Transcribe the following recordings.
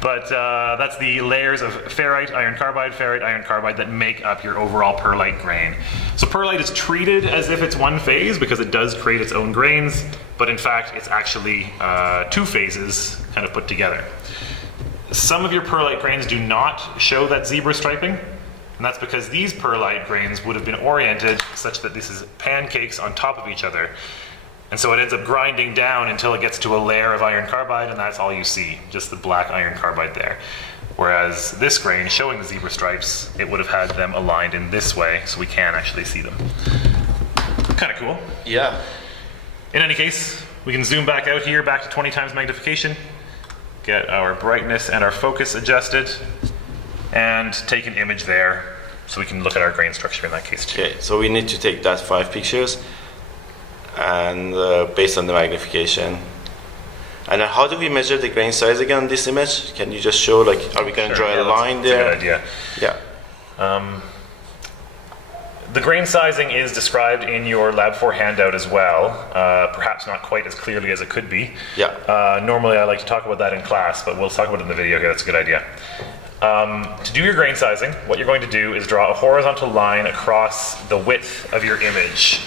But that's the layers of ferrite, iron carbide, that make up your overall perlite grain. So perlite is treated as if it's one phase because it does create its own grains, but in fact it's actually two phases kind of put together. Some of your perlite grains do not show that zebra striping, and that's because these perlite grains would have been oriented such that this is pancakes on top of each other. And so it ends up grinding down until it gets to a layer of iron carbide, and that's all you see, just the black iron carbide there. Whereas this grain, showing the zebra stripes, it would have had them aligned in this way, so we can actually see them. Kind of cool. Yeah. In any case, we can zoom back out here, back to 20 times magnification, get our brightness and our focus adjusted, and take an image there so we can look at our grain structure in that case too. Okay, so we need to take that 5 pictures, and based on the magnification. And then how do we measure the grain size again on this image? Can you just show, like, are we going to draw a line there? That's a good idea. Yeah. The grain sizing is described in your Lab 4 handout as well, perhaps not quite as clearly as it could be. Yeah. Normally I like to talk about that in class, but we'll talk about it in the video here, that's a good idea. To do your grain sizing, what you're going to do is draw a horizontal line across the width of your image.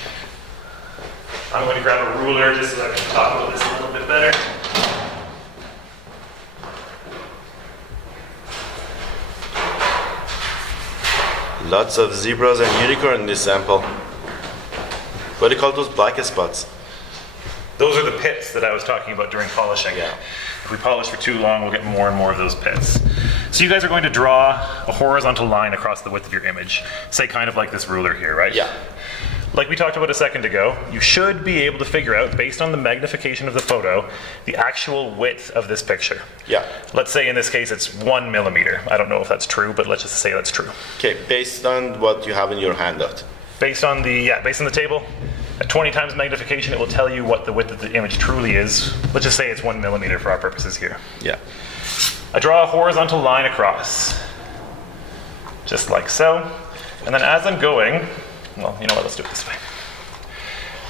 I'm going to grab a ruler just so I can talk about this a little bit better. Lots of zebras and unicorn in this sample. What do you call those black spots? Those are the pits that I was talking about during polishing. Yeah. If we polish for too long, we'll get more and more of those pits. So you guys are going to draw a horizontal line across the width of your image, say kind of like this ruler here, right? Yeah. Like we talked about a second ago, you should be able to figure out, based on the magnification of the photo, the actual width of this picture. Yeah. Let's say in this case it's 1 millimeter. I don't know if that's true, but let's just say that's true. Okay, based on what you have in your handout. Based on the table, at 20 times magnification, it will tell you what the width of the image truly is. Let's just say it's 1 millimeter for our purposes here. Yeah. I draw a horizontal line across, just like so. And then as I'm going, well, you know what, let's do it this way.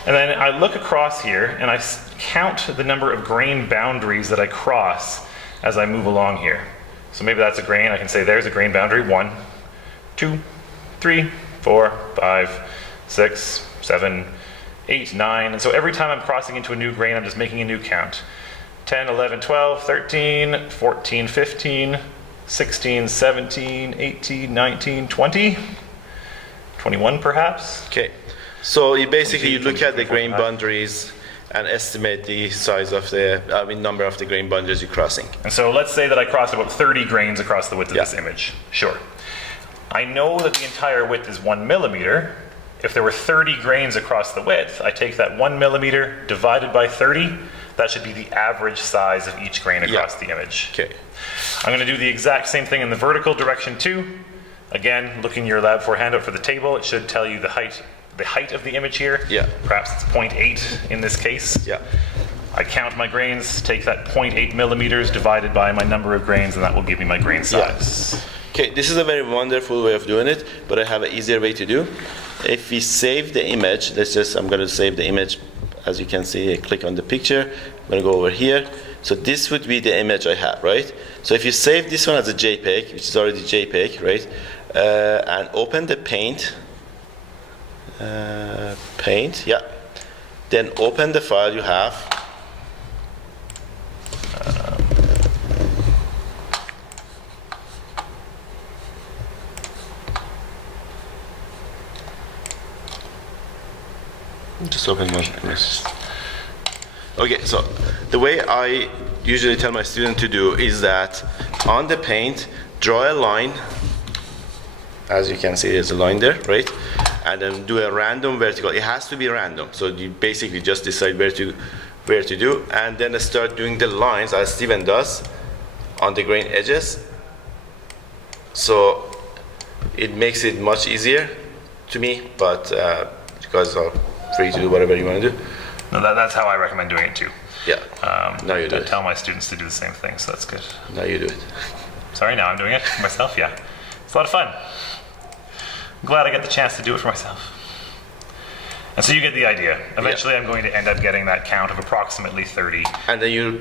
And then I look across here and I count the number of grain boundaries that I cross as I move along here. So maybe that's a grain, I can say there's a grain boundary, 1, 2, 3, 4, 5, 6, 7, 8, 9. And so every time I'm crossing into a new grain, I'm just making a new count. 10, 11, 12, 13, 14, 15, 16, 17, 18, 19, 20. 21 perhaps? Okay, so you basically look at the grain boundaries and estimate the size of the, number of the grain boundaries you're crossing. And so let's say that I crossed about 30 grains across the width of this image. Sure. I know that the entire width is 1 millimeter. If there were 30 grains across the width, I take that 1 millimeter divided by 30. That should be the average size of each grain across the image. Okay. I'm going to do the exact same thing in the vertical direction too. Again, looking your Lab 4 handout for the table, it should tell you the height of the image here. Yeah. Perhaps it's 0.8 in this case. Yeah. I count my grains, take that 0.8 millimeters divided by my number of grains, and that will give me my grain size. Yeah. Okay, this is a very wonderful way of doing it, but I have an easier way to do. If we save the image, I'm going to save the image. As you can see, I click on the picture. I'm going to go over here. So this would be the image I have, right? So if you save this one as a JPEG, which is already JPEG, right? And open the paint. Yeah. Then open the file you have. Just open one. Okay, so the way I usually tell my student to do is that on the paint, draw a line. As you can see, there's a line there, right? And then do a random vertical. It has to be random. So you basically just decide where to do, and then start doing the lines as Steven does on the grain edges. So it makes it much easier to me, but you guys are free to do whatever you want to do. No, that's how I recommend doing it too. Yeah. Now you do it. I tell my students to do the same thing, so that's good. Now you do it. Sorry, now I'm doing it myself, yeah. It's a lot of fun. I'm glad I get the chance to do it for myself. And so you get the idea. Eventually I'm going to end up getting that count of approximately 30. And then you